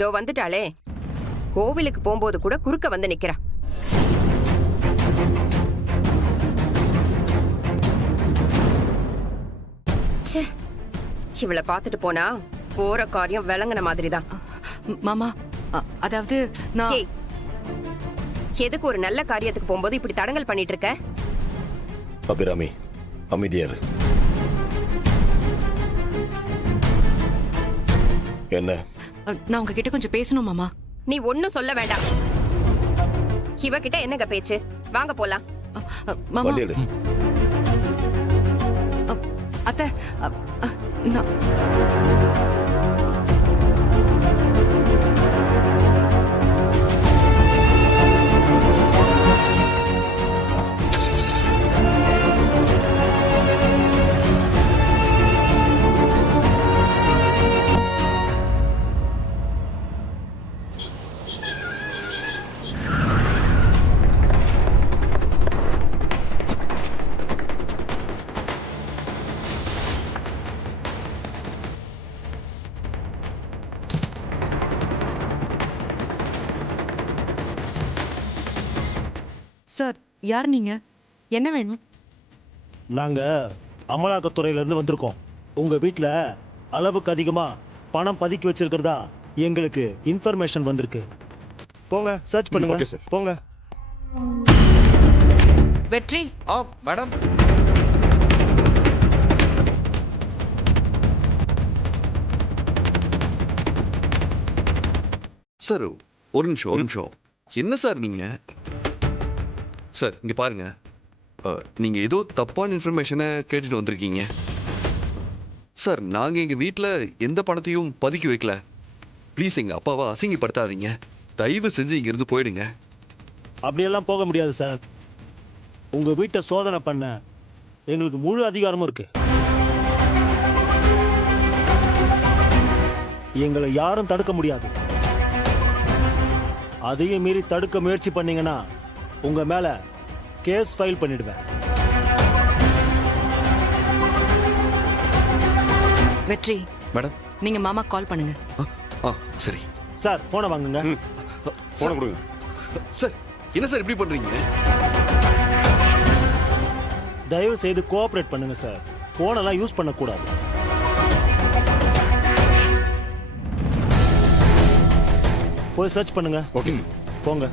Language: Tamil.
தோ வந்துட்டாளே. கோவிலுக்கு போகும்போது கூட குறுக்க வந்து நிக்கிறா. ச்சே, இவளை பார்த்துட்டு போனா போற காரியம் விளங்குன மாதிரிதான். மாமா, அதாவது நான் ஏய், எதுக்கு ஒரு நல்ல காரியத்துக்கு போகும்போது இப்படி தடங்கல் பண்ணிட்டு இருக்க? அபிராமி, அமைதியாரு. என்ன? நான் உங்ககிட்ட கொஞ்சம் பேசணும் மாமா. நீ ஒன்னும் சொல்ல வேண்டாம். இவகிட்ட என்னங்க பேச்சு? வாங்க போலாம். மாமா, வண்டி எடு. அத்தை, நான் சார், யார் நீங்க? என்ன வேணும்? நாங்க அமலாக்கத்துறையில இருந்து வந்திருக்கோம். உங்க வீட்ல அளவுக்கு அதிகமா பணம் பதுக்கி வச்சிருக்கிறதா எங்களுக்கு இன்ஃபர்மேஷன் வந்திருக்கு. போங்க, சர்ச் பண்ணுங்க. Okay sir. போங்க. வெற்றி, மேடம். சார், ஒரு நிமிஷம். என்ன சார் நீங்க? சார், இங்க பாருங்க. நீங்க ஏதோ தப்பான இன்ஃபர்மேஷனை கேட்டுட்டு வந்திருக்கீங்க. சார், நாங்க எங்க வீட்டில் எந்த பணத்தையும் பதுக்கி வைக்கல. ப்ளீஸ் எங்க அப்பாவை அசிங்கப்படுத்தாதீங்க. தயவு செஞ்சு இங்க இருந்து போயிடுங்க. அப்படியெல்லாம் போக முடியாது சார். உங்க வீட்டை சோதனை பண்ண எங்களுக்கு முழு அதிகாரமும் இருக்கு. எங்களை யாரும் தடுக்க முடியாது. அதையும் மீறி தடுக்க முயற்சி பண்ணீங்கன்னா உங்க மேல கேஸ் ஃபைல் பண்ணிடுவேன். வெற்றி மேடம். நீங்க மாமா கால் பண்ணுங்க. சரி சார், போனை வாங்குங்க. போன கொடுங்க. சார், என்ன சார் இப்படி பண்றீங்க? தயவு செய்து கோஆபரேட் பண்ணுங்க சார். போனெல்லாம் யூஸ் பண்ணக்கூடாது. போய் சர்ச் பண்ணுங்க. Okay sir. போங்க.